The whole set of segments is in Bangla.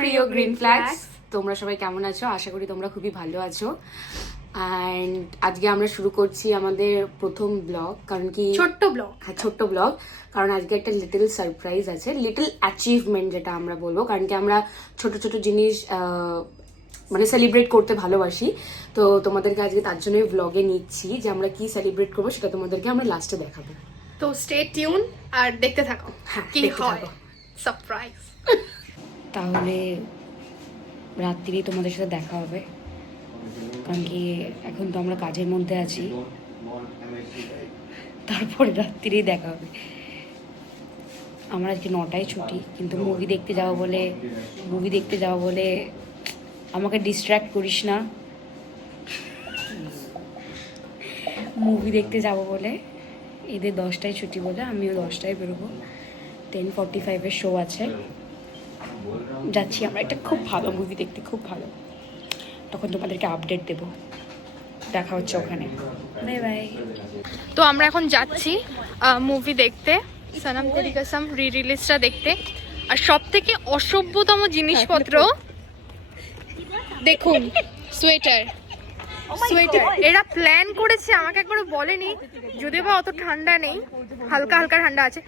প্রিয় গ্রিন ফ্ল্যাগস, তোমরা সবাই কেমন আছো? আশা করি তোমরা খুবই ভালো আছো। অ্যান্ড আজকে আমরা শুরু করছি আমাদের প্রথম ব্লগ। কারণ কি ছোট্ট ব্লগ, কারণ আজকে একটা লিটল সারপ্রাইজ আছে, লিটল অ্যাচিভমেন্ট যেটা আমরা বলবো। কারণ কি আমরা ছোট ছোট জিনিস মানে সেলিব্রেট করতে ভালোবাসি, তো তোমাদেরকে আজকে তার জন্যই ব্লগে নিচ্ছি যে আমরা কি সেলিব্রেট করবো সেটা তোমাদেরকে আমরা লাস্টে দেখাবো। তো স্টে টিউন আর দেখতে থাকো কি হয় সারপ্রাইজ। তাহলে রাত্রি তোমাদের সাথে দেখা হবে, কারণ কি এখন তো আমরা কাজের মধ্যে আছি, তারপরে রাত্রিই দেখা হবে। আমার আজকে 9টায় ছুটি, কিন্তু মুভি দেখতে যাওয়া বলে আমাকে ডিস্ট্র্যাক্ট করিস না। মুভি দেখতে যাব বলে এদের 10টায় ছুটি বলে আমিও 10টায় বেরোবো। 10:45-এর শো আছে, যাচ্ছি আমরা একটা খুব ভালো মুভি দেখতে, খুব ভালো। তখন তোমাদেরকে আপডেট দেবো, দেখা হচ্ছে ওখানে। Bye bye. তো আমরা এখন যাচ্ছি মুভি দেখতে, সনম তেরি কসম রিলিজটা দেখতে। আর সব থেকে অসভ্যতম জিনিসপত্র দেখুন, সোয়েটার। এরা প্ল্যান করেছে, আমাকে একবারও বলেনি, যদিও বা অত ঠান্ডা নেই, হালকা হালকা ঠান্ডা আছে,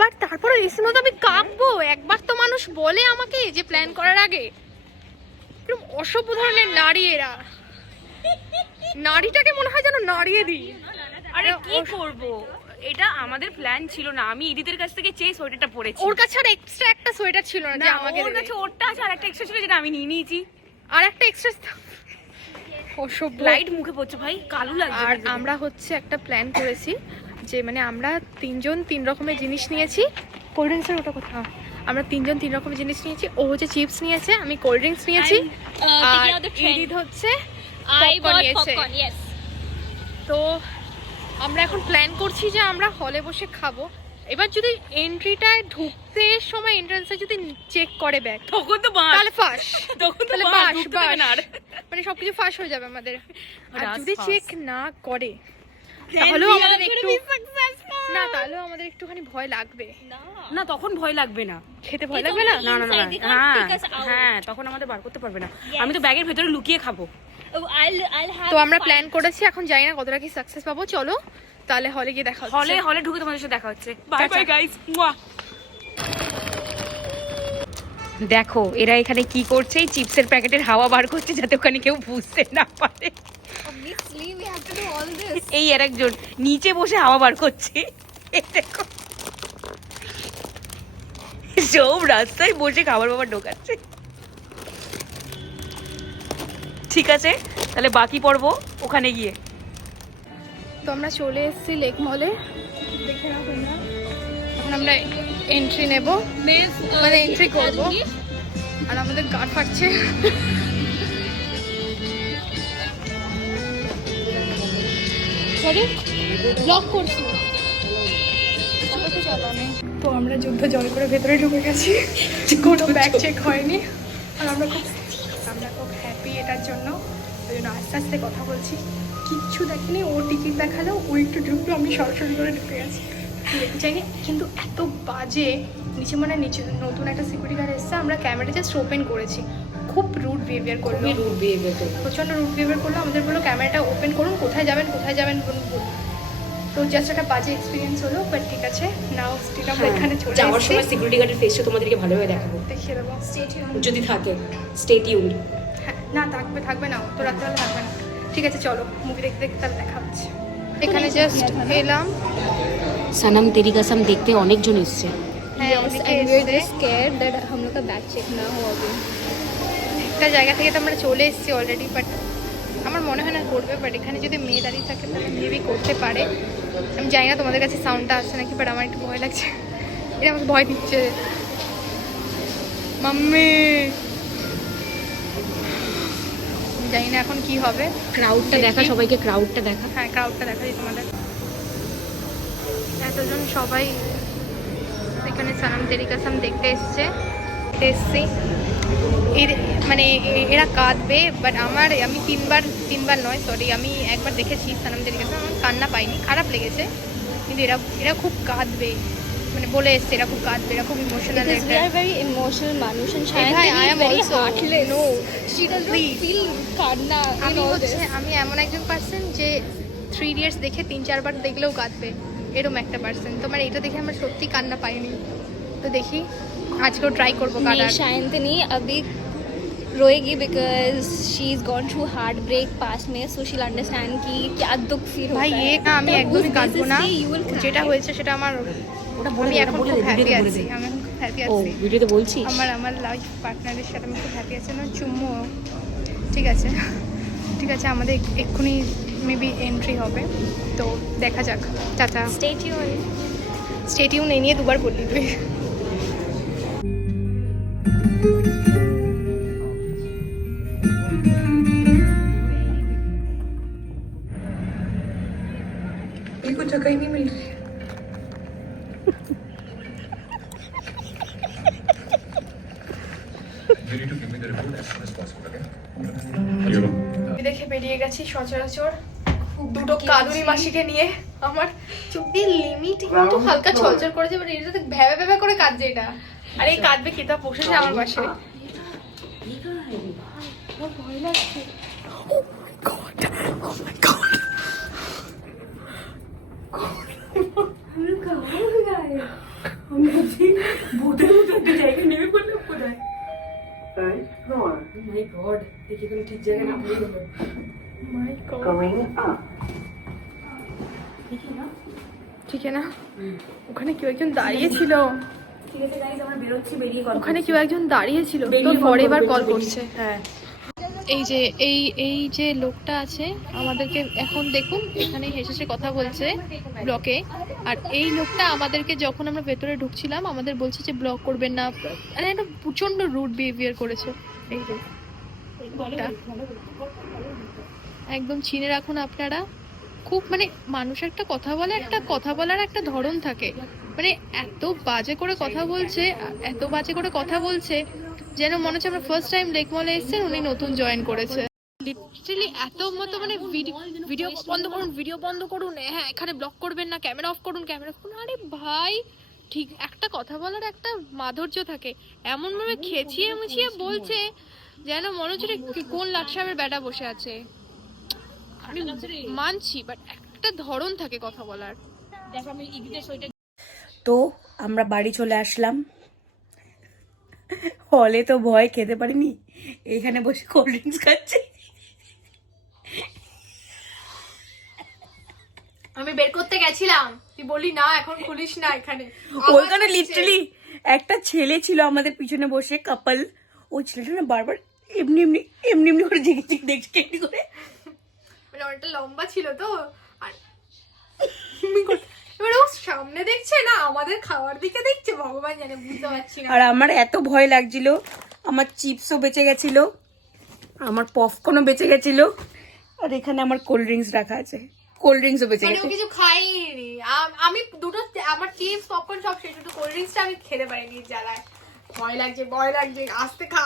বাট তারপরে এসির মধ্যে আমি কাঁপবো। একবার তো মানুষ বলে আমাকে যে প্ল্যান করার আগে। এরকম অসভ্য ধরনের নারী এরা, নারীটাকে মনে হয় যেন নাড়িয়ে দিই। আরে কি করব, এটা আমাদের প্ল্যান ছিল না। আমি ইদিদের কাছ থেকে চেয়ে সোয়েটারটা পরেছি। ওর কাছে আর এক্সট্রা একটা সোয়েটার ছিল না যে আমাকে ওর কাছে ওরটা আছে, আর একটা এক্সট্রা ছিল যেটা আমি নিয়ে নিয়েছি। আর একটা এক্সট্রা অসভ্য লাইট মুখে পড়ছে ভাই, কালো লাগছে। আর আমরা হচ্ছে একটা প্ল্যান করেছি যে মানে আমরা তিনজন 3 রকমের জিনিস নিয়েছি। কোল্ড ড্রিঙ্কসের ওটা কোথাও, আমরা তিনজন 3 রকমের জিনিস নিয়েছি। ও হচ্ছে চিপস নিয়েছে, আমি কোল্ড ড্রিঙ্কস নিয়েছি, আর ইদিত হচ্ছে পপকর্ন নিয়েছে। তো আমরা এখন প্ল্যান করছি যে আমরা হলে বসে খাবো। এবার যদি এন্ট্রিটায় ঢুকতে সময় এন্ট্রান্সে যদি চেক করে ব্যাগ, তখন তো তাহলে ফাঁস, তাহলে মানে সবকিছু ফাঁস হয়ে যাবে আমাদের। আর রাস যদি ফাঁস। চেক না করে তাহলেও আমাদের একটুখানি ভয় লাগবে। না, তখন ভয় লাগবে না, খেতে ভয় লাগবে না। না না না, হ্যাঁ তখন আমাদের বার করতে পারবে না। আমি তো ব্যাগের ভেতরে লুকিয়ে খাবো। তো আমরা প্ল্যান করেছি, এখন জানি না কতটা কি সাকসেস পাবো। চলো তাহলে হলে গিয়ে দেখা হচ্ছে। হলে ঢুকে তোমাদের সাথে দেখা হচ্ছে। Bye bye guys. দেখো এরা এখানে কি করছে, এই চিপসের প্যাকেটের হাওয়া বার করছে যাতে ওখানে কেউ বুঝতে না পারে। এই আর একজন নিচে বসে হাওয়া বার করছে, এই দেখো সব রাস্তায় বসে খাবার বাবার ঢোকাচ্ছে। ঠিক আছে, তাহলে বাকি পর্ব ওখানে গিয়ে। তো আমরা চলে এসেছি লেক মলে, দেখে নাও তোমরা। এখন আমরা এন্ট্রি নেব, মানে এন্ট্রি করবো, আর আমাদের গার্ড ফাটছে। ব্লক করছি। তো আমরা যুদ্ধ জয় করে ভেতরে ঢুকে গেছি, কোনো ব্যাগ চেক হয়নি। আর আমরা খুব হ্যাপি এটার জন্য, ওই জন্য আস্তে আস্তে কথা বলছি। কিচ্ছু দেখিনি, ও টিকিট দেখালো, ও একটু ঢুকলো, আমি সরাসরি করে ঢুকে গেছি। দেখতে চাইনি, কিন্তু এত বাজে। নিচে নতুন একটা সিকিউরিটি গার্ড এসছে, আমরা ক্যামেরা জাস্ট ওপেন করেছি, খুব রুড বিহেভিয়ার করলো, প্রচণ্ড রুড বিহেভিয়ার করলো। আমাদের বললো ক্যামেরাটা ওপেন করুন, কোথায় যাবেন বলুন। তো জাস্ট একটা বাজে এক্সপিরিয়েন্স হলো, বাট ঠিক আছে, নাও স্টিল আমরা এখানে চলে এসেছি। যাওয়ার সময় সিকিউরিটি গার্ডের ফেসটা তোমাদেরকে ভালোভাবে দেখাবো, দেখিয়ে দেবো যদি থাকে। Stay tuned. হ্যাঁ, না থাকবে না, তো রাত্রেবেলা থাকবে না। ঠিক আছে চলো মুভি দেখতে তাহলে দেখা হচ্ছে। এখানে জাস্ট এলাম, সনম তেরি কসম দেখতে অনেকজন এসছে। হ্যাঁ অনেকে এসছে। একটা জায়গা থেকে তো আমরা চলে এসেছি অলরেডি, বাট আমার মনে হয় না করবে। বাট এখানে যদি মেয়ে দাঁড়িয়ে থাকে তাহলে মেবি করতে পারে। আমি জানি না তোমাদের কাছে সাউন্ডটা আসছে নাকি, বাট আমার একটু ভয় লাগছে। এটা আমাকে ভয় দিচ্ছে। মাম্মি জানি না এখন কি হবে। ক্রাউডটা দেখা, সবাইকে ক্রাউডটা দেখা। হ্যাঁ ক্রাউডটা দেখাই তোমাদের। এতজন সবাই এখানে সনম তেরি কসম দেখতে এসছি। মানে এরা কাঁদবে, বাট আমি তিনবার নয় সরি, আমি একবার দেখেছি সনম তেরি কসম, আমার কান্না পাইনি, খারাপ লেগেছে, কিন্তু এরা খুব কাঁদবে। মানে বলে এসছে এরকম কাঁদবে, এরকম emotional Because we are very emotional মানুষ and Hey, Shayantini I is am very also. heartless. No, She does not please. feel কান্না in আমি all হচ্ছে this. আমি এমন একজন পার্সন যে 3 Idiots দেখে 3-4 বার দেখলেও কাঁদবে, এরকম একটা পার্সন। তোমার এটা দেখে আমার সত্যি কান্না পাইনি, তো দেখি আজকেও ট্রাই করবো नहीं কাঁদার। Shayantini अभी रोएगी because she's gone through heartbreak past में, so she'll understand कि क्या दुख feel ভাই होता এ है। না, আমি तब একদমই उस কাঁদবো basis না, पे you will cry. যেটা হয়েছে সেটা আমার, আমি এখন খুব হ্যাপি আছি, আমি এখন খুব হ্যাপি ও আছি। ভিডিওতে বলছিস? আমার লাইফ পার্টনারের সাথে আমি খুব হ্যাপি আছি না, চুম্মু। ঠিক আছে ঠিক আছে, আমাদের এক্ষুনি মেবি এন্ট্রি হবে, তো দেখা যাক। Tata, Stay tuned. স্টেটিউন এই নিয়ে দুবার বললি তুই। इनको जगह ही नहीं मिल रही है। You need to give me the report as soon as possible, okay? You know. দেখে বেরিয়ে গেছি সচরাচর দুটো কাদুরি মাসিকে নিয়ে। আমার চোখ দিয়ে লিমিট একটু হালকা ছলছল করেছে, বাট এটা তো ভ্যাবা ভ্যাবা করে কাঁদছে এটা। আর এই কাঁদবে কি, তা বসেছে আমার পাশে। আমার ভয় লাগছে। ঠিক আছে না, ওখানে কেউ একজন দাঁড়িয়ে ছিল, ওখানে কেউ একজন দাঁড়িয়ে ছিল, তোর পরে এবার কল করছে। হ্যাঁ, এই যে এই যে লোকটা আছে আমাদেরকে এখন দেখুন এখানে হেসে কথা বলছে ব্লকে। আর এই লোকটা আমাদেরকে যখন আমরা ভেতরে ঢুকছিলাম আমাদের বলছে যে ব্লক করবেন না, মানে একটা প্রচন্ড রুড বিহেভিয়ার করেছে। এই যে লোকটা একদম চিনে রাখুন আপনারা। খুব মানে মানুষ একটা কথা বলার একটা ধরন থাকে, মানে এত বাজে করে কথা বলছে যেন মনে হচ্ছে আমরা ফার্স্ট টাইম লেক মলে এসেছেন, উনি নতুন জয়েন করেছে। লিটারালি এত মতো মানে ভিডিও বন্ধ করুন, হ্যাঁ এখানে ব্লক করবেন না, ক্যামেরা অফ করুন। আরে ভাই, ঠিক একটা কথা বলার একটা মাধুর্য থাকে, এমন ভাবে খেচিয়ে মুচিয়ে বলছে যেন মনে হচ্ছে কোন লাকসামের ব্যাটা বসে আছে। আমি মানছি, বাট একটা ধরন থাকে কথা বলার। তো আমরা বাড়ি চলে আসলাম। হলে তো ভয় খেতে পারিনি, এইখানে বসে কোল্ড ড্রিঙ্কস খাচ্ছি। আমি বের করতে গেছিলাম, তুই বলি না এখন খুলিস না এখানে। ওইখানে লিটারালি একটা ছেলে ছিল আমাদের পিছনে বসে, কাপল। ওই ছেলেটা না বারবার এমনি করে জেগে দেখছে কেমনি করে, মানে অনেকটা লম্বা ছিল তো। আর এবার ও সামনে দেখছে না আমাদের খাওয়ার দিকে দেখছে, ভগবান জানে, বুঝতে পারছি না। আর আমার এত ভয় লাগছিল, আমার চিপসও বেঁচে গেছিল, আমার পপকর্নও বেঁচে গেছিল, আর এখানে আমার কোল্ড ড্রিঙ্কস রাখা আছে, কোল্ড ড্রিঙ্কসও বেঁচে মানে ও গেছে। কিছু খাইনি, আমি দুটো আমার চিপস পপকর্ন সব শেষ, শুধু কোল্ড ড্রিঙ্কসটা আমি খেতে পারিনি জ্বালায়। ভয় লাগছে আস্তে খা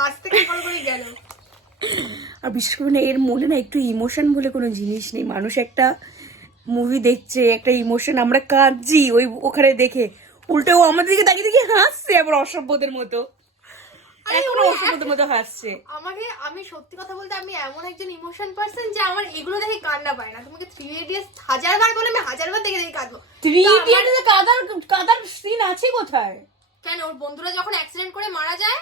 করে গেল। আর বিশেষ করে না এর মনে না একটু ইমোশন বলে কোনো জিনিস নেই। মানুষ একটা মুভি দেখছে, একটা ইমোশন, আমরা কাঁদছি ওখানে দেখে, উল্টো আমাদের দিকে তাকিয়ে হাসছে আবার অসভ্যদের মতো, এখনো অসভ্যদের মতো হাসছে। আমি সত্যি কথা বলতে আমি এমন একজন ইমোশন পার্সন যে আমার এগুলো দেখে কান্না পায় না। তোমাকে 3 Idiots 1000 বার বলে আমি 1000 বার দেখে কাঁদবো। 3 Idiots কাদার সিন আছে কোথায়? কেন, ওর বন্ধুরা যখন অ্যাক্সিডেন্ট করে মারা যায়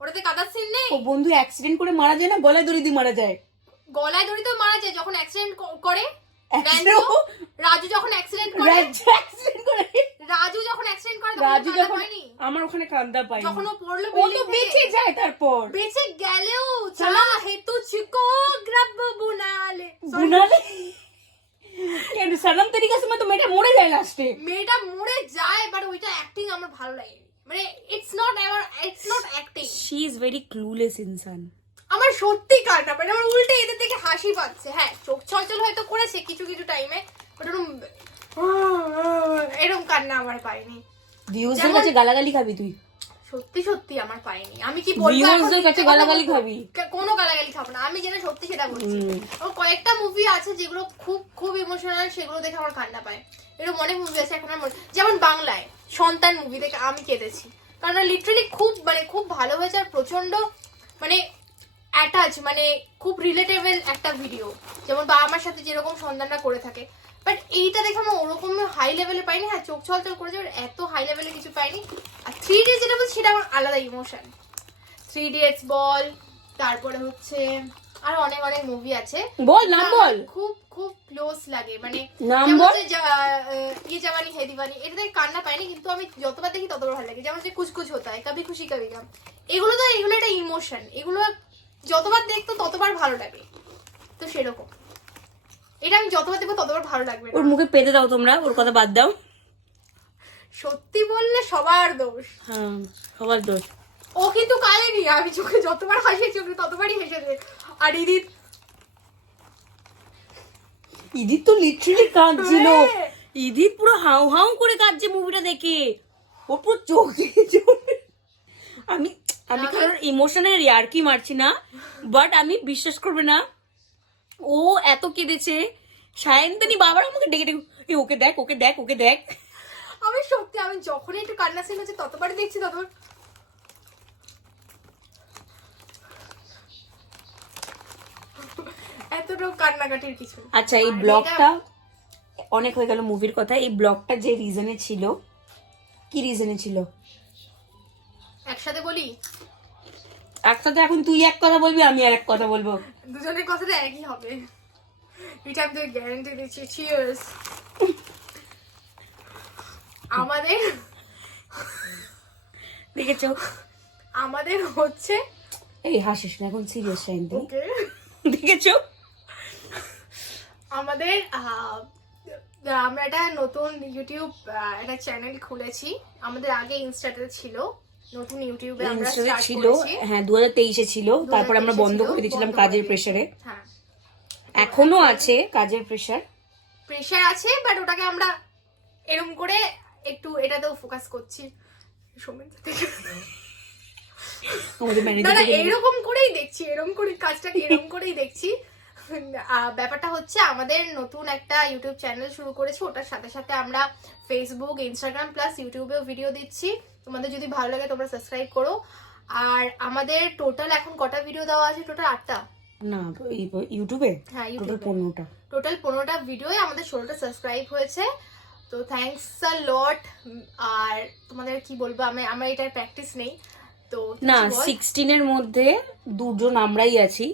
ওটাতে কাদার সিন নেই? ও বন্ধু অ্যাক্সিডেন্ট করে মারা যায় না, গলায় দড়ি দিয়ে মারা যায়। গলায় দড়ি তো মারা যায় যখন অ্যাক্সিডেন্ট করে। রাজু যখন অ্যাক্সিডেন্ট করে রাজু যখন আমার ওখানে কান্দা পাই, যখন ও পড়লো ও তো বেঁচে যায়, তারপর বেঁচে গেলেও চলা হেতু চিকো গ্রাব বুনালে কেন সনম তেরি কসম তো মেয়েটা মরে যায় লাস্টে। মেয়েটা মরে যায়, বাট ওইটা অ্যাক্টিং আমার ভালো লাগে, মানে it's not acting. She is very clueless ইনসান। আমার সত্যি কান্না পায়, আমার উল্টে এদের থেকে হাসি পাচ্ছে। হ্যাঁ চোখ ছলছল হয়তো করেছে কিছু টাইমে, বাট এরকম কান্না আমার পাইনি। ভিউজের কাছে গালাগালি খাবি তুই। সত্যি সত্যি আমার পাইনি। আমি কি বলবো, ভিউয়ার্সদের কাছে গালাগালি খাবি? কোনো গালাগালি খাবো না, আমি যেটা সত্যি সেটা বলছি। আমার কয়েকটা মুভি আছে যেগুলো খুব খুব ইমোশনাল, সেগুলো দেখে আমার কান্না পায়। এরকম অনেক মুভি আছে এখন আমার যেমন বাংলায় সন্তান মুভি দেখে আমি কেঁদেছি, কারণ লিটারালি খুব মানে খুব ভালো হয়েছে আর প্রচন্ড মানে অ্যাটাচ, মানে খুব রিলেটেবল একটা ভিডিও, যেমন বাবা মার সাথে যেরকম সন্তানরা করে থাকে। বাট এইটা দেখে আমি ওরকম হাই লেভেলে পাইনি। হ্যাঁ চোখ ছলছল করেছে, এত হাই লেভেলে কিছু পাইনি। আর 3 Idiots যেটা বলছি সেটা আমার আলাদা ইমোশন। 3 Idiots বল, তারপরে হচ্ছে আর অনেক অনেক মুভি আছে, বল নাম বল। খুব খুব ক্লোজ লাগে, মানে নাম যেমন বল। হচ্ছে ये जवानी है दीवानी, এটা দেখে কান্না পাইনি, কিন্তু আমি যতবার দেখি ততবার ভালো লাগে। যেমন হচ্ছে কুছ কুছ होता है, कभी खुशी कभी गम, এগুলো একটা ইমোশন, এগুলো যতবার দেখতো ততবার ভালো লাগে। তো সেরকম এটা আমি যতবার দেখবো ততবার ভালো লাগবে না। ওর মুখে পেতে দাও তোমরা, ওর কথা বাদ দাও। সত্যি বললে সবার দোষ। হ্যাঁ সবার দোষ। ও কিন্তু কাঁদেনি, আমি চোখে যতবার হাসি চোখে ততবারই হেসেছে। আর ইদিত তো লিটারালি কাঁদছিল, হ্যাঁ। ইদিত পুরো হাউ হাউ করে কাঁদছে মুভিটা দেখে, ওর পুরো চোখ দিয়ে জল। আমি আমি কারোর ইমোশনের ইয়ার্কি মারছি না, বাট আমি বিশ্বাস করবে না, ও এত কেঁদেছে। সায়ন্তনী বাবার আমাকে ডেকে ডেকে "এই ওকে দেখ ওকে দেখ ওকে দেখ"। আমি সত্যি আমি যখনই একটু কান্না সিন হচ্ছে ততবারই দেখছি, ততবার এতটাও কান্নাকাটির কিছু না। আচ্ছা এই আর ব্লগটা অনেক হয়ে গেল মুভির কথা। এই ব্লগটা যে রিজনে ছিল, কি রিজনে ছিল? একসাথে বলি, একসাথে এখন তুই এক কথা বলবি, আমি আর এক কথা বলবো। দুজনের কথাটা একই হবে, এটা আমি তোকে গ্যারান্টি দিচ্ছি। চিয়ার্স। আমাদের দেখেছো? আমাদের হচ্ছে এই হাসিস না, এখন সিরিয়াস সায়ন্তনী। ওকে দেখেছো? আমাদের আমরা একটা নতুন ইউটিউব একটা চ্যানেল খুলেছি। আমাদের আগে ইনস্টাতে ছিল, নতুন ইউটিউবে আমরা ইনস্টাতে স্টার্ট ছিল, করেছি। হ্যাঁ 2023-এ ছিল, তারপর আমরা 2023 বন্ধ ছিল, করে দিয়েছিলাম বন্ধ কাজের করে প্রেসারে। হ্যাঁ এখনো আছে কাজের প্রেসার। প্রেশার আছে, বাট ওটাকে আমরা এরকম করে একটু এটাতেও ফোকাস করছি। সোমেন আমাদের না ম্যানেজার না এরকম করেই দেখছি, এরকম করে কাজটাকে এরকম করেই দেখছি। ব্যাপারটা হচ্ছে আমাদের নতুন একটা ইউটিউব চ্যানেল শুরু করেছি, ওটার সাথে সাথে আমরা ফেসবুক, ইনস্টাগ্রাম প্লাস ইউটিউবেও ভিডিও দিচ্ছি। তোমাদের যদি ভালো লাগে তোমরা সাবস্ক্রাইব করো। আর আমাদের টোটাল এখন কটা ভিডিও দেওয়া আছে? টোটাল 8টা না ইউটিউবে, হ্যাঁ টোটাল ইউটিউবে 15টা। টোটাল 15টা ভিডিওয়ে আমাদের 16টা সাবস্ক্রাইব হয়েছে। তো থ্যাঙ্কস আ লট। আর তোমাদের কি বলবো, আমার এটার প্র্যাকটিস নেই তো। না 16 এর মধ্যে দুজন আমরাই আছি,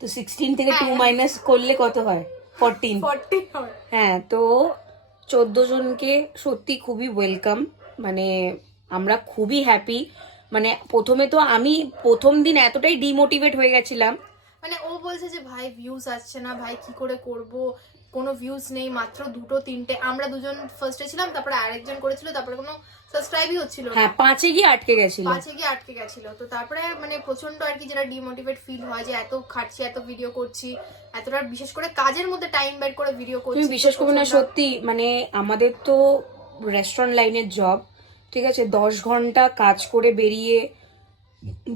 তো 16 থেকে 2 মাইনাস করলে কত হয়? 14। 40 হয়। হ্যাঁ তো 14 জনকে সত্যি খুবই ওয়েলকাম, মানে আমরা খুবই হ্যাপি। মানে প্রথমে তো আমি প্রথম দিন এতটাই ডিমোটিভেট হয়ে গেছিলাম, মানে ও বলছে যে ভাই ভিউজ আসছে না, ভাই কি করে করব, কোনো ভিউজ নেই, মাত্র 2-3টে। আমরা দুজন ফার্স্টে ছিলাম, তারপরে আরেকজন করেছিল, তারপরে কোনো সাবস্ক্রাইবই হচ্ছিল না, হ্যাঁ 5-এ গিয়ে আটকে গেছিল। 5-এ গিয়ে আটকে গেছিল। তো তারপরে মানে প্রচন্ড আর কি যেটা ডিমোটিভেট ফিল হয়, যে এত খাটছি, এত ভিডিও করছি, এতটা বিশেষ করে কাজের মধ্যে টাইম বের করে ভিডিও করছি। তুমি বিশ্বাস করবে না, সত্যি মানে আমাদের তো রেস্টুরেন্ট লাইনের জব, ঠিক আছে, 10 ঘন্টা কাজ করে বেরিয়ে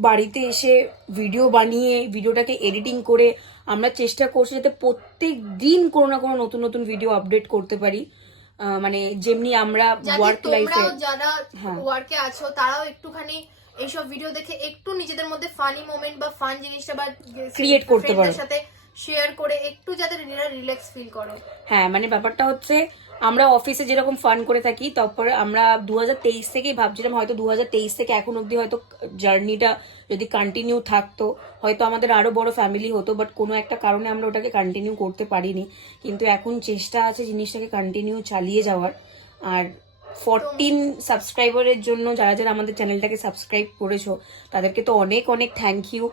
বাড়িতে এসে ভিডিও বানিয়ে ভিডিওটাকে এডিটিং করে আমরা চেষ্টা করছি যাতে প্রত্যেক দিন কোনো না কোনো নতুন নতুন ভিডিও আপডেট করতে পারি। মানে যেমনি আমরা ওয়ার্ক লাইফে, তোমরাও যারা ওয়ার্কে আছো তারাও একটুখানি এইসব ভিডিও দেখে একটু নিজেদের মধ্যে ফানি মোমেন্ট বা ফান জিনিসটা বা ক্রিয়েট করতে পারো, সাথে শেয়ার করে একটু যাতে রিল্যাক্স ফিল করো। হ্যাঁ মানে ব্যাপারটা হচ্ছে আমরা অফিসে যেরকম ফান করে থাকি, তারপরে আমরা 2023 থেকেই ভাবছিলাম হয়তো 2023 থেকে এখন অব্দি হয়তো জার্নিটা যদি কন্টিনিউ থাকতো হয়তো আমাদের আরো বড় ফ্যামিলি হতো, বাট কোনো একটা কারণে আমরা ওটাকে কন্টিনিউ করতে পারিনি। কিন্তু এখন চেষ্টা আছে জিনিসটাকে কন্টিনিউ চালিয়ে যাওয়ার। আর 14 সাবস্ক্রাইবারের জন্য যারা যারা আমাদের চ্যানেলটাকে সাবস্ক্রাইব করেছো তাদেরকে তো অনেক অনেক থ্যাংক ইউ,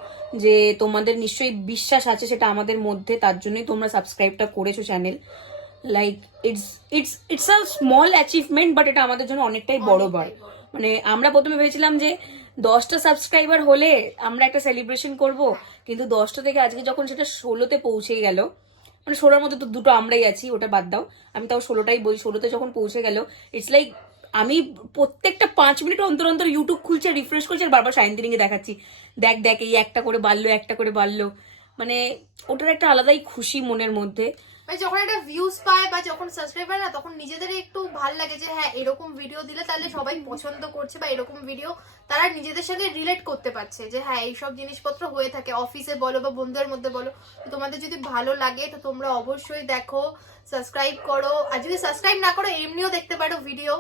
যে তোমাদের নিশ্চয়ই বিশ্বাস আছে সেটা আমাদের মধ্যে, তার জন্যই তোমরা সাবস্ক্রাইবটা করেছো channel. Like it's a small achievement, but এটা আমাদের জন্য অনেকটাই বড় বার। মানে আমরা প্রথমে ভেবেছিলাম যে 10টা সাবস্ক্রাইবার হলে আমরা একটা সেলিব্রেশন করব, কিন্তু 10টা থেকে আজকে যখন সেটা 16তে পৌঁছে গেল, মানে 16-র মধ্যে তো দুটো আমরাই আছি, ওটা বাদ দাও, আমি তাও 16টাই বলি, 16তে যখন পৌঁছে গেল ইটস লাইক আমি প্রত্যেকটা 5 মিনিট অন্তর অন্তর ইউটিউব খুলছে, রিফ্রেশ করছে, আর বারবার সায়ন্তিনীকে দেখাচ্ছি, দেখ দেখ এই একটা করে বাড়লো, একটা করে বাড়লো। মানে ওটার একটা আলাদাই খুশি মনের মধ্যে। মানে যখন একটা ভিউজ পায় বা যখন সাবস্ক্রাইব পায় না, তখন নিজেদের একটু ভাল লাগে যে হ্যাঁ এরকম ভিডিও দিলে তাহলে সবাই পছন্দ করছে, বা এরকম ভিডিও তারা নিজেদের সাথে রিলেট করতে পারছে যে হ্যাঁ এইসব জিনিসপত্র হয়ে থাকে অফিসে বলো বা বন্ধুদের মধ্যে বলো। তো তোমাদের যদি ভালো লাগে তো তোমরা অবশ্যই দেখো, সাবস্ক্রাইব করো, আর যদি সাবস্ক্রাইব না করো এমনিও দেখতে পারো ভিডিও।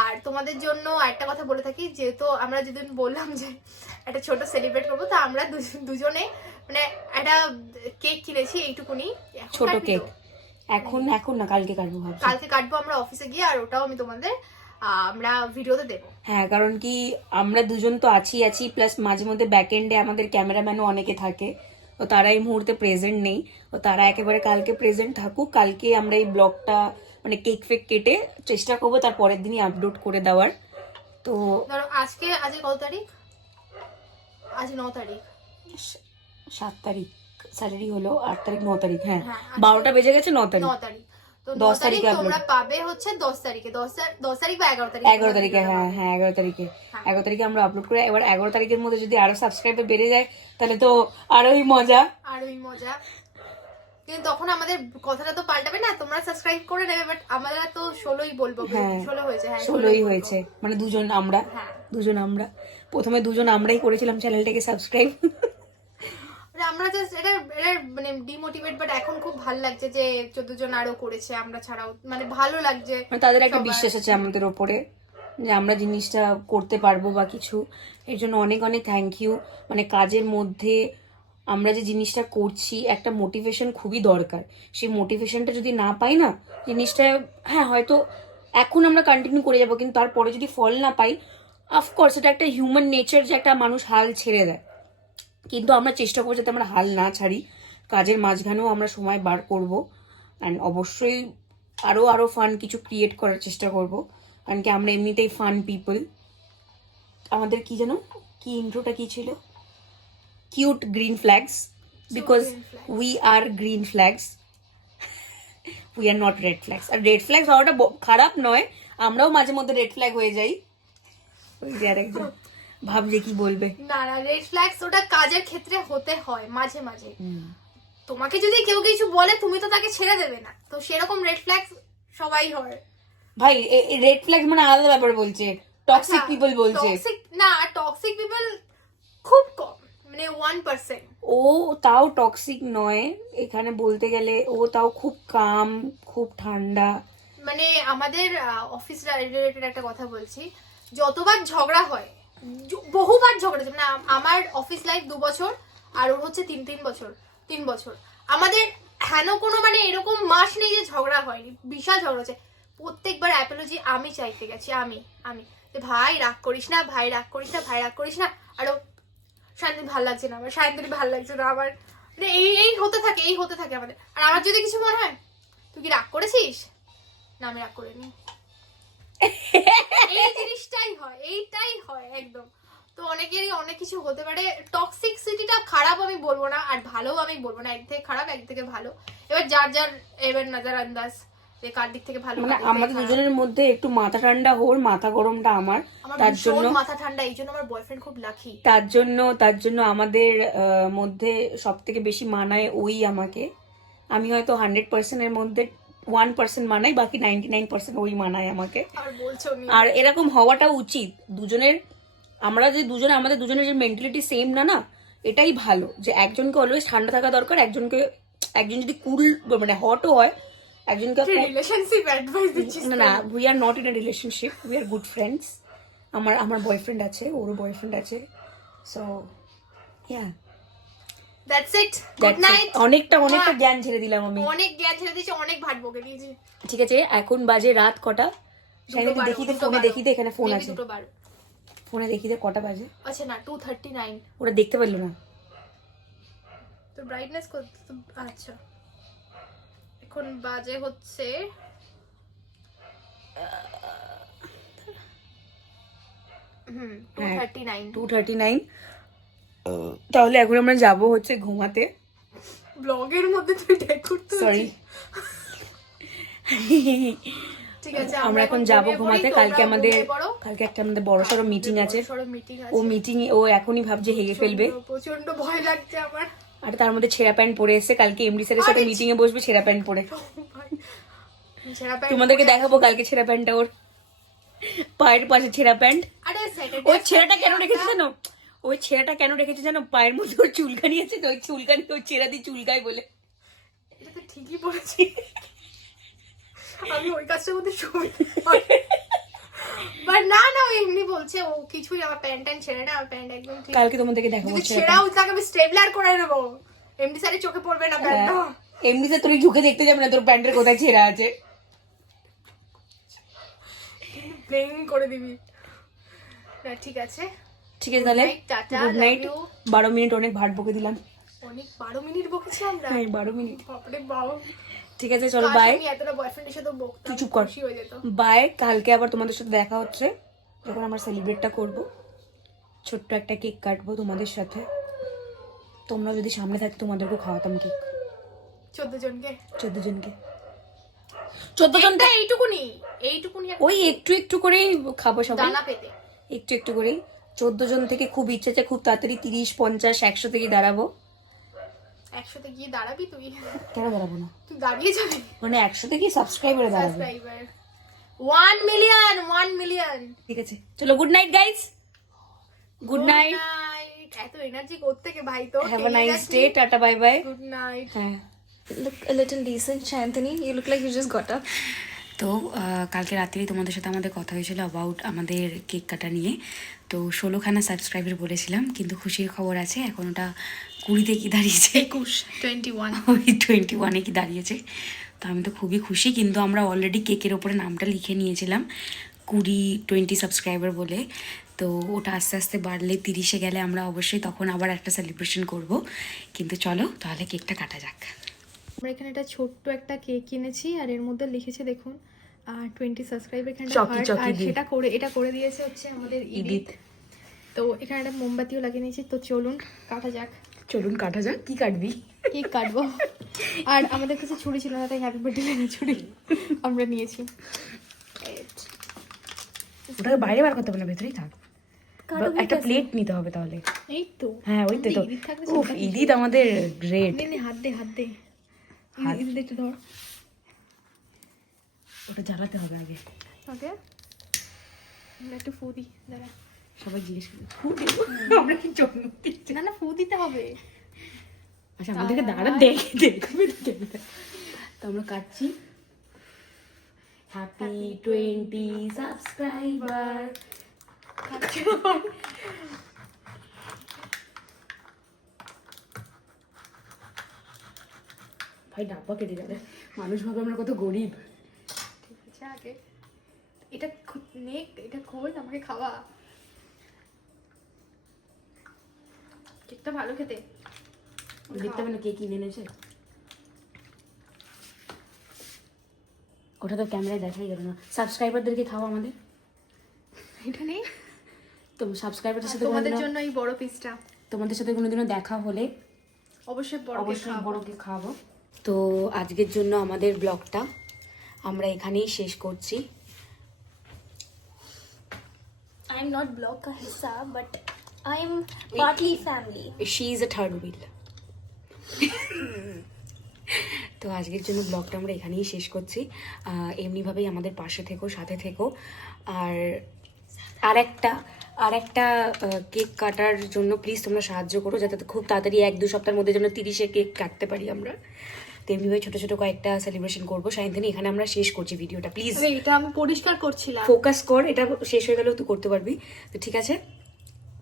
আর তোমাদের জন্য একটা কথা বলে থাকি, যেহেতু আমরা যেদিন বললাম যে একটা ছোট সেলিব্রেট করবো, তো আমরা দুজনে মানে একটা কেক কিনেছি এইটুকুনি, এখন ছোট কাটবি কেক তো? এখন না, কালকে কাটবো ভাবছি। কালকে কাটবো আমরা অফিসে গিয়ে, আর ওটাও আমি তোমাদের আমরা ভিডিওতে দেবো। হ্যাঁ, কারণ কি আমরা দুজন তো আছি প্লাস মাঝে মধ্যে ব্যাক এন্ডে আমাদের ক্যামেরাম্যানও অনেকে থাকে, তো তারা এই মুহূর্তে প্রেজেন্ট নেই, তো তারা একেবারে কালকে প্রেজেন্ট থাকুক। কালকে আমরা এই ব্লগটা মানে কেক ফেক কেটে চেষ্টা করবো তার পরের দিনই আপলোড করে দেওয়ার। তো ধরো আজকে কত তারিখ? আজ 9 তারিখ। 7 তারিখ স্যালারি হলো, 8 তারিখ 9 তারিখ, হ্যাঁ হ্যাঁ, 12টা বেজে গেছে, 9 তারিখ। 9 তারিখ তো 10 9 তারিখ তারিখে তোমরা পাবে হচ্ছে 10 তারিখে, 10 তারিখ বা 11 তারিখ। 11 তারিখে, হ্যাঁ 11 তারিখে। 11 তারিখে আমরা আপলোড করে, এবার 11 তারিখের মধ্যে যদি আরো সাবস্ক্রাইবার বেড়ে যায় তাহলে তো আরোই মজা। কিন্তু তখন আমাদের কথাটা তো পাল্টাবে না, তোমরা সাবস্ক্রাইব করে নেবে, বাট আমরা তো 16ই বলবো। 16 হয়েছে, হ্যাঁ 16ই হয়েছে, মানে দুজন আমরা প্রথমে আমরাই করেছিলাম চ্যানেলটাকে সাবস্ক্রাইব। আমরা জাস্ট এটা মানে ডিমোটিভেট, বাট এখন খুব ভালো লাগছে যে 14 জন আরো করেছে আমরা ছাড়াও, মানে ভালো লাগছে। মানে তাদের একটা বিশ্বাস আছে আমাদের ওপরে যে আমরা জিনিসটা করতে পারবো বা কিছু, এর জন্য অনেক অনেক থ্যাংক ইউ। মানে কাজের মধ্যে আমরা যে জিনিসটা করছি একটা মোটিভেশন খুবই দরকার, সেই মোটিভেশনটা যদি না পাই না জিনিসটা, হ্যাঁ হয়তো এখন আমরা কন্টিনিউ করে যাবো, কিন্তু তারপরে যদি ফল না পাই, অফকোর্স এটা একটা হিউম্যান নেচার যে একটা মানুষ হাল ছেড়ে দেয়, কিন্তু আমরা চেষ্টা করবো যাতে আমরা হাল না ছাড়ি, কাজের মাঝখানেও আমরা সময় বার করব, অ্যান্ড অবশ্যই আরো ফান কিছু ক্রিয়েট করার চেষ্টা করব, কারণ কি আমরা এমনিতেই ফান পিপল। আমাদের কি যেন কি ইন্ট্রোটা কি ছিল, cute green flags, because we are green flags, we are not red flags. আর রেড ফ্ল্যাগস হওয়াটা খারাপ নয়, আমরাও মাঝে মধ্যে রেড ফ্ল্যাগ হয়ে যাই, ওই যে আরেকজন ভাবছে কি বলবে। না রেড ফ্ল্যাগস ওটা কাজের ক্ষেত্রে হতে হয় মাঝে মাঝে। তোমাকে যদি কেউ কিছু বলে তুমি তো তাকে ছেড়ে দেবে না, তো সেরকম রেড ফ্ল্যাগস সবাই হয় ভাই। রেড ফ্ল্যাগ মানে আলাদা ব্যাপার বলছে, টক্সিক পিপল বলছে। টক্সিক পিপল খুব কম, মানে 1%। ও তাও টক্সিক নয়, এখানে বলতে গেলে ও তাও খুব কাম, খুব ঠান্ডা। মানে আমাদের অফিস রিলেটেড একটা কথা বলছি, যতবার ঝগড়া হয়, বহুবার ঝগড়া, মানে আমার অফিস লাইফ 2 বছর আর ওর হচ্ছে 3 বছর। আমাদের হেন কোনো মানে এরকম মাস নেই যে ঝগড়া হয়নি, বিশাল ঝগড়া হচ্ছে। প্রত্যেকবার অ্যাপোলজি আমি চাইতে গেছি, আমি ভাই রাগ করিস না, ভাই রাগ করিস না। আরো শান্তি ভাল লাগছে না আমার, শান্তি ভাল লাগছে না আমার, মানে এই হতে থাকে আমাদের। আর আমার যদি কিছু মনে হয়, তুই কি রাগ করেছিস? না আমি রাগ করিনি। এই জিনিসটাই হয়, এইটাই হয় একদম। তো অনেকেরই অনেক কিছু হতে পারে। টক্সিসিটিটা খারাপ আমি বলবো না, আর ভালো আমি বলবো না, এক থেকে খারাপ এক থেকে ভালো। এবার যার এবার নজর আন্দাজ যে কার দিক থেকে ভালো। মানে আমাদের দুজনের মধ্যে একটু মাথা ঠান্ডা ওর, মাথা গরমটা আমার, তার জন্য মাথা ঠান্ডা, এই জন্য আমার বয়ফ্রেন্ড খুব লাকি। তার জন্য আমাদের মধ্যে সব থেকে বেশি মানায় ওই আমাকে। আমি হয়তো 100% এর মধ্যে 1% মানাই, বাকি 99% ওই মানায় আমাকে। আর এরকম হওয়াটা উচিত দুজনের। আমরা যে আমাদের দুজনের যে মেন্টালিটি সেম না, এটাই ভালো, যে একজনকে অলওয়েজ ঠান্ডা থাকা দরকার, একজন যদি কুল মানে হটও হয়, একজনকে রিলেশনশিপ অ্যাডভাইস দিচ্ছিস না, we are not in a relationship, we are good friends. আমার বয়ফ্রেন্ড আছে, ওরও বয়ফ্রেন্ড আছে, so yeah that's it. Good night. অনেকটা জ্ঞান ছেড়ে দিলাম আমি, অনেক জ্ঞান ছেড়ে দিয়েছি, অনেক ভাট বকে দিয়েছি। ঠিক আছে, এখন বাজে রাত কটা? ফোনে দেখি দে, এখানে ফোন আছে, ফোনে দেখি দে কটা বাজে। আচ্ছা না 2:39। ওরা দেখতে পারলো না তো ব্রাইটনেস কত? আচ্ছা এখন বাজে হচ্ছে 2:39। তাহলে এখন আমরা যাব হচ্ছে ঘুমাতে। ব্লগের মধ্যে তুই ট্যাগ করতে, সরি। ঠিক আছে আমরা এখন যাব ঘুমিয়ে ঘুমাতে। পড়ি, কালকে তোমরাও আমাদের ঘুমিয়ে পড়ো। একটা বড়সড় মিটিং আছে। মিটিং ও মিটিং ও এখনই ভাবছে হেগে ফেলবে। প্রচন্ড ভয় লাগছে আমার। আর তার মধ্যে ছেঁড়া প্যান্ট পরে এসেছে, কালকে এমডি স্যারের সাথে মিটিং এ বসবে ছেঁড়া প্যান্ট পরে। ছেঁড়া প্যান্ট তোমাদেরকে দেখাবো কালকে ছেঁড়া প্যান্টটা, ওর পায়ের পাশে ছেঁড়া প্যান্ট। আরে ওই ছেঁড়াটা কেন রেখেছে জানো? ওই ছেঁড়াটা কেন রেখেছে জানো? পায়ের মধ্যে ওর চুলকানি আছে তো, ওই চুলকানি ওই ছেঁড়া দিয়ে চুলকায় বলে। এটা তো ঠিকই বলেছি। আমি ওই কাজটার মধ্যে শুই। বাট না ও এমনি বলছে, ও কিছুই আমার প্যান্ট ছেড়ে না, আমার প্যান্ট একদম ঠিক। কালকে তোমাদেরকে দেখাবো যদি ছেঁড়া ছেঁড়াও তাকে আমি স্টেবলার করে নেবো, এমনি সারি চোখে পড়বে না প্যান্টটা। এমনি স্যার তুই ঝুঁকে দেখতে যাবে না তোর প্যান্টের কোথায় ছেঁড়া আছে। ব্লেং করে দিবি। না ঠিক আছে ঠিক আছে তাহলে টাটা, গুড নাইট। 12 মিনিট অনেক ভাট বকে দিলাম। অনেক 12 মিনিট বকেছি আমরা। হ্যাঁ 12 মিনিট। বাপরে বাবা, ঠিক আছে চলো কাশ বাই। আমি এতটা বয়ফ্রেন্ডের সাথে বকতাম, তুই চুপ কর। খুশি হয়ে যেত। বাই, কালকে আবার তোমাদের সাথে দেখা হচ্ছে যখন আমরা সেলিব্রেটটা করব। ছোট্ট একটা কেক কাটবো তোমাদের সাথে। তোমরা যদি সামনে থাকতে তোমাদেরকেও খাওয়াতাম কেক। 14 জনকে 14 জনকে 14 জনটা এইটুকুনি একটা ওই একটু একটু করেই খাবো সবাই, দানা পেতে। একটু একটু করেই। 14 জন থেকে খুব ইচ্ছে আছে খুব তাড়াতাড়ি 30, 50, 100 থেকে দাঁড়াবো। 100 তে গিয়ে দাঁড়াবি তুই? কেন দাঁড়াবো না? তুই দাঁড়িয়ে যাবি? মানে 100 থেকে সাবস্ক্রাইবারে দাঁড়াবো। Subscriber 1 million. ঠিক আছে চলো, good night guys, good night, এত এনার্জি করতে কে ভাই তো। Have a nice day, tata bye bye. Good night. হ্যাঁ Look a little decent, Shantini. You look like you just got up. তো কালকে রাত্রেই তোমাদের সাথে আমাদের কথা হয়েছিল অ্যাবাউট আমাদের কেক কাটা নিয়ে। তো 16খানা সাবস্ক্রাইবার বলেছিলাম, কিন্তু খুশির খবর আছে এখন ওটা 20-তে কি দাঁড়িয়েছে, 21। ওই 21-এ কি দাঁড়িয়েছে। তো আমি তো খুবই খুশি, কিন্তু আমরা অলরেডি কেকের ওপরে নামটা লিখে নিয়েছিলাম 20 সাবস্ক্রাইবার বলে। তো ওটা আস্তে আস্তে বাড়লে 30-এ গেলে আমরা অবশ্যই তখন আবার একটা সেলিব্রেশন করব। কিন্তু চলো তাহলে কেকটা কাটা যাক। আমরা এখানে একটা ছোট্ট একটা কেক কিনেছি, আর এর মধ্যে লিখেছে দেখুন 20 সাবস্ক্রাইবার, এখানে একটা চকি heart, চকি আর দিয়ে। এটা করে দিয়েছে হচ্ছে আমাদের ইদিত। তো এখানে একটা মোমবাতিও লাগিয়ে নিয়েছি। তো চলুন কাটা যাক। চলুন কাটা যাক। কি কাটবি? কেক কাটবো। আর আমাদের কাছে ছুরি ছিল না, তাই হ্যাপি বার্থডে ছুরি আমরা নিয়েছি। ওটাকে বাইরে বার করতে হবে না, ভেতরেই থাক। একটা প্লেট নিতে হবে তাহলে। এই তো হ্যাঁ ওই তো। ইদিত থাকলে উফ, ইদিত আমাদের গ্রেট। নে হাত দে ইদিত একটু ধর। ওটা জ্বালাতে হবে আগে। ওকে আমরা একটু ফু দিই, দাঁড়া। সবাই জিজ্ঞেস করবে আমরা কি জন্ম দিচ্ছি? না ফু দিতে হবে। আচ্ছা আমাদেরকে দাঁড়া দেখবে। তো আমরা কাটছি। Happy 20 subscriber. ভাই ডাব্বা কেটে যাবে, মানুষ ভাবে আমরা কত গরিব। ঠিক আছে আগে এটা এটা খোল, আমাকে খাওয়া। কেকটা ভালো খেতে। দেখতে হবে না কে কিনে এনেছে। ওটা তো ক্যামেরায় দেখাই গেল না। সাবস্ক্রাইবারদেরকে খাওয়া আমাদের। এটা নেই তো সাবস্ক্রাইবারদের সাথে তোমাদের কোনোদিনও- জন্য এই বড় পিসটা। তোমাদের সাথে কোনোদিনও দেখা হলে অবশ্যই অবশ্যই বড়কে খাওয়াবো। তো আজকের জন্য আমাদের ব্লগটা আমরা এখানেই শেষ করছি। I'm not blog ka hissa, but I'm partly family. She is a third wheel. তো আজকের জন্য ব্লগটা আমরা এখানেই শেষ করছি। এমনিভাবেই আমাদের পাশে থেকো, সাথে থেকো। আর একটা কেক কাটার জন্য প্লিজ তোমরা সাহায্য করো, যাতে খুব তাড়াতাড়ি 1-2 সপ্তাহের মধ্যে যেন 30-এ কেক কাটতে পারি আমরা। তো এমনিভাবে ছোটো ছোটো কয়েকটা সেলিব্রেশন করবো। সায়ন্তিনী এখানে আমরা শেষ করছি ভিডিওটা, প্লিজ এটা আমি পরিষ্কার করছিলাম। ফোকাস কর। এটা শেষ হয়ে গেলেও তুই করতে পারবি। তো ঠিক আছে,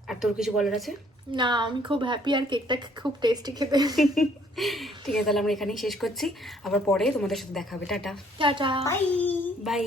আর তোর কিছু বলার আছে? না আমি খুব হ্যাপি, আর কেকটা খুব টেস্টি খেতে। ঠিক আছে তাহলে আমরা এখানেই শেষ করছি, আবার পরে তোমাদের সাথে দেখা হবে। Tata tata Bye. বাই।